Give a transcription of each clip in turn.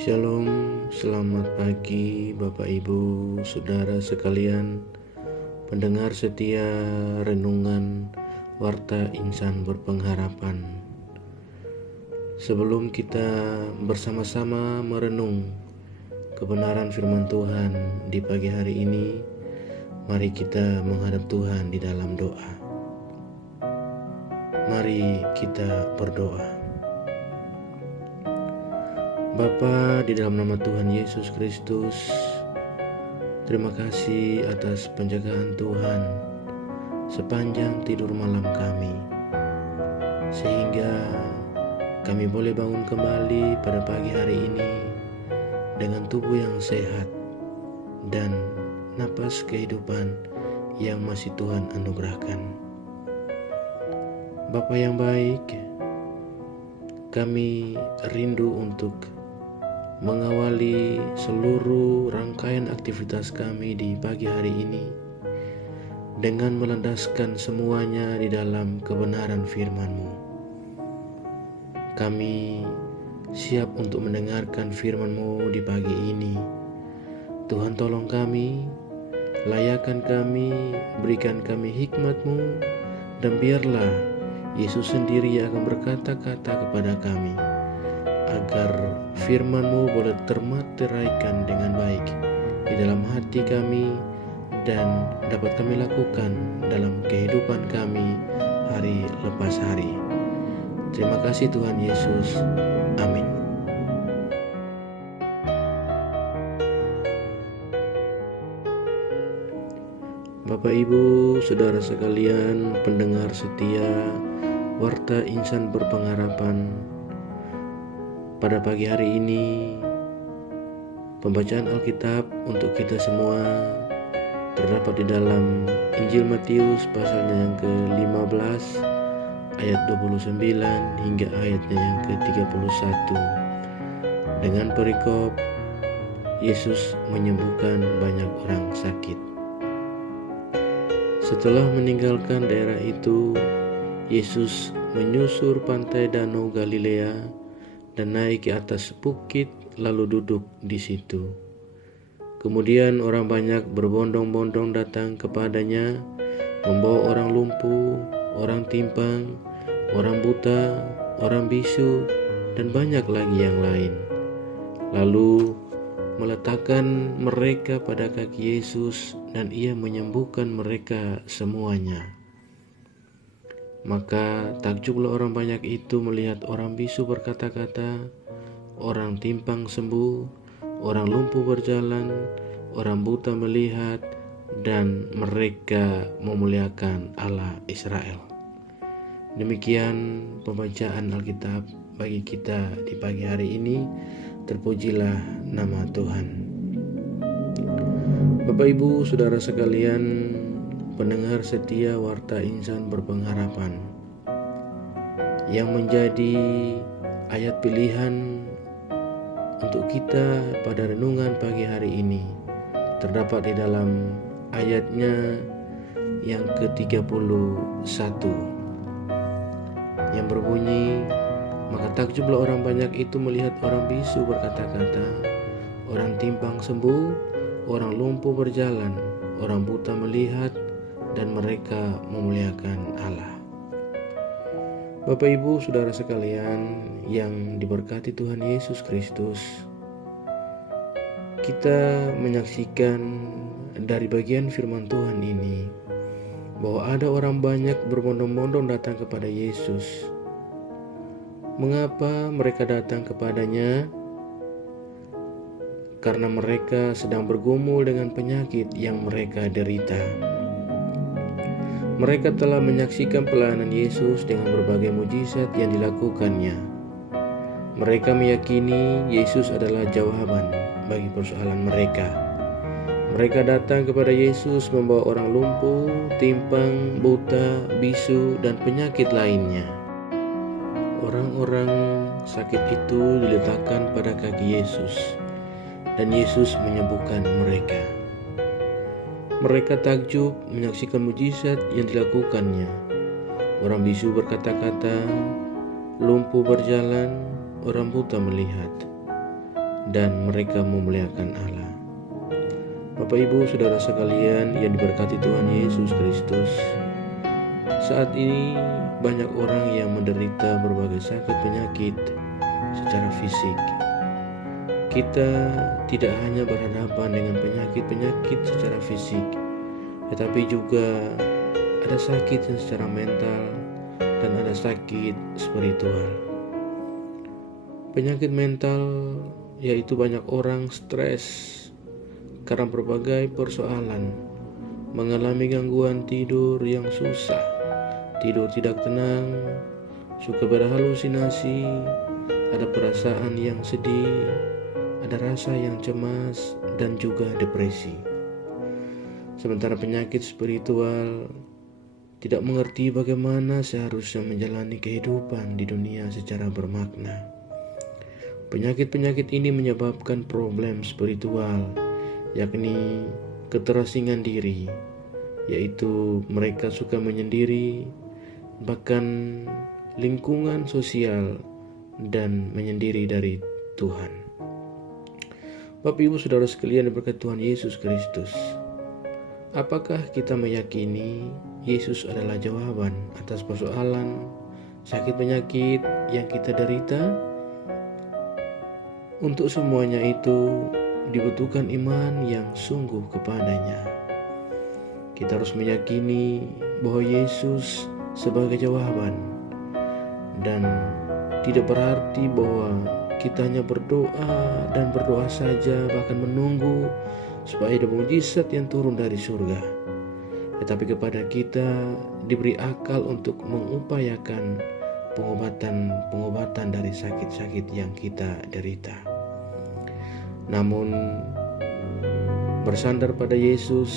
Shalom, selamat pagi Bapak Ibu, Saudara sekalian, pendengar setia renungan Warta Insan Berpengharapan. Sebelum kita bersama-sama merenung kebenaran firman Tuhan di pagi hari ini, mari kita menghadap Tuhan di dalam doa. Mari kita berdoa. Bapa, di dalam nama Tuhan Yesus Kristus, terima kasih atas penjagaan Tuhan sepanjang tidur malam kami, sehingga kami boleh bangun kembali pada pagi hari ini dengan tubuh yang sehat dan napas kehidupan yang masih Tuhan anugerahkan. Bapa yang baik, kami rindu untuk mengawali seluruh rangkaian aktivitas kami di pagi hari ini dengan melandaskan semuanya di dalam kebenaran firman-Mu. Kami siap untuk mendengarkan firman-Mu di pagi ini. Tuhan, tolong kami, layakan kami, berikan kami hikmat-Mu, dan biarlah Yesus sendiri yang akan berkata-kata kepada kami, agar firman-Mu boleh termateraikan dengan baik di dalam hati kami dan dapat kami lakukan dalam kehidupan kami hari lepas hari. Terima kasih Tuhan Yesus. Amin. Bapak Ibu, Saudara sekalian, pendengar setia Warta Insan Berpengharapan, pada pagi hari ini, pembacaan Alkitab untuk kita semua terdapat di dalam Injil Matius pasalnya yang ke-15 ayat 29 hingga ayatnya yang ke-31. Dengan perikop Yesus menyembuhkan banyak orang sakit. Setelah meninggalkan daerah itu, Yesus menyusur pantai Danau Galilea dan naik ke atas bukit lalu duduk di situ. Kemudian orang banyak berbondong-bondong datang kepadanya, membawa orang lumpuh, orang timpang, orang buta, orang bisu, dan banyak lagi yang lain. Lalu meletakkan mereka pada kaki Yesus dan Ia menyembuhkan mereka semuanya. Maka takjublah orang banyak itu melihat orang bisu berkata-kata, orang timpang sembuh, orang lumpuh berjalan, orang buta melihat, dan mereka memuliakan Allah Israel. Demikian pembacaan Alkitab bagi kita di pagi hari ini. Terpujilah nama Tuhan. Bapak Ibu, Saudara sekalian, pendengar setia Warta Insan Berpengharapan, yang menjadi ayat pilihan untuk kita pada renungan pagi hari ini terdapat di dalam ayatnya yang ke-31 yang berbunyi, maka takjublah orang banyak itu melihat orang bisu berkata-kata, orang timpang sembuh, orang lumpuh berjalan, orang buta melihat, dan mereka memuliakan Allah. Bapak Ibu, Saudara sekalian yang diberkati Tuhan Yesus Kristus, kita menyaksikan dari bagian firman Tuhan ini bahwa ada orang banyak berbondong-bondong datang kepada Yesus. Mengapa mereka datang kepadanya? Karena mereka sedang bergumul dengan penyakit yang mereka derita. Mereka telah menyaksikan pelayanan Yesus dengan berbagai mujizat yang dilakukannya. Mereka meyakini Yesus adalah jawaban bagi persoalan mereka. Mereka datang kepada Yesus membawa orang lumpuh, timpang, buta, bisu, dan penyakit lainnya. Orang-orang sakit itu diletakkan pada kaki Yesus, dan Yesus menyembuhkan mereka. Mereka takjub menyaksikan mujizat yang dilakukannya. Orang bisu berkata-kata, lumpuh berjalan, orang buta melihat. dan mereka memuliakan Allah. Bapak, Ibu, Saudara sekalian yang diberkati Tuhan Yesus Kristus, saat ini banyak orang yang menderita berbagai sakit penyakit secara fisik. Kita tidak hanya berhadapan dengan penyakit-penyakit secara fisik, tetapi juga ada sakit yang secara mental dan ada sakit spiritual. Penyakit mental yaitu banyak orang stres karena berbagai persoalan, mengalami gangguan tidur yang susah, tidur tidak tenang, suka berhalusinasi, ada perasaan yang sedih, ada rasa yang cemas, dan juga depresi. Sementara penyakit spiritual tidak mengerti bagaimana seharusnya menjalani kehidupan di dunia secara bermakna. Penyakit-penyakit ini menyebabkan problem spiritual, yakni keterasingan diri, yaitu mereka suka menyendiri, bahkan lingkungan sosial, dan menyendiri dari Tuhan. Bapak, Ibu, Saudara sekalian diberkati Tuhan Yesus Kristus, apakah kita meyakini Yesus adalah jawaban atas persoalan sakit penyakit yang kita derita? Untuk semuanya itu dibutuhkan iman yang sungguh kepadanya. Kita harus meyakini bahwa Yesus sebagai jawaban, dan tidak berarti bahwa kita hanya berdoa dan berdoa saja, bahkan menunggu supaya ada mujizat yang turun dari surga. Tetapi kepada kita diberi akal untuk mengupayakan pengobatan dari sakit-sakit yang kita derita. Namun bersandar pada Yesus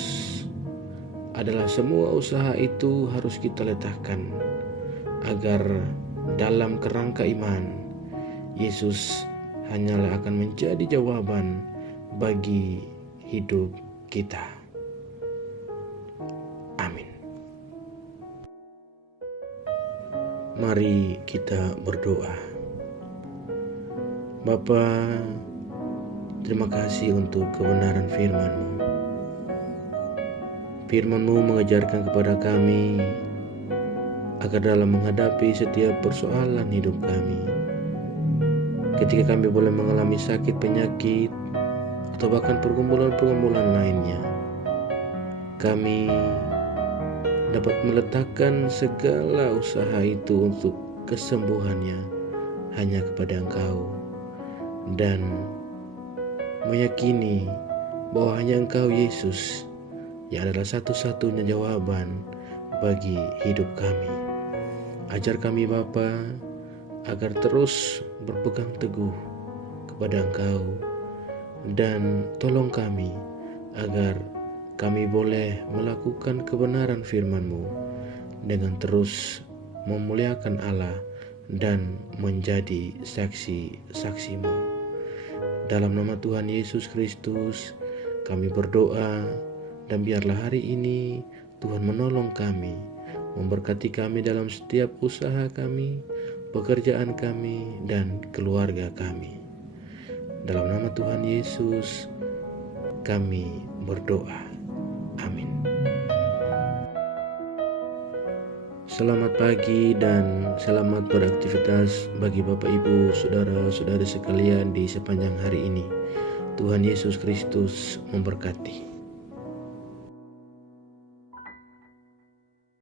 adalah semua usaha itu harus kita letakkan agar dalam kerangka iman Yesus hanyalah akan menjadi jawaban bagi hidup kita. Amin. Mari kita berdoa. Bapa, terima kasih untuk kebenaran firman-Mu. Firman-Mu mengajarkan kepada kami agar dalam menghadapi setiap persoalan hidup kami, ketika kami boleh mengalami sakit penyakit atau bahkan pergumulan-pergumulan lainnya, kami dapat meletakkan segala usaha itu untuk kesembuhannya hanya kepada Engkau, dan meyakini bahwa hanya Engkau Yesus yang adalah satu-satunya jawaban bagi hidup kami. Ajar kami Bapa agar terus berpegang teguh kepada Engkau, dan tolong kami agar kami boleh melakukan kebenaran firman-Mu dengan terus memuliakan Allah dan menjadi saksi-saksi-Mu. Dalam nama Tuhan Yesus Kristus kami berdoa, dan biarlah hari ini Tuhan menolong kami, memberkati kami dalam setiap usaha kami, pekerjaan kami, dan keluarga kami. Dalam nama Tuhan Yesus kami berdoa. Amin. Selamat pagi dan selamat beraktivitas bagi Bapak, Ibu, Saudara-saudari sekalian di sepanjang hari ini. Tuhan Yesus Kristus memberkati.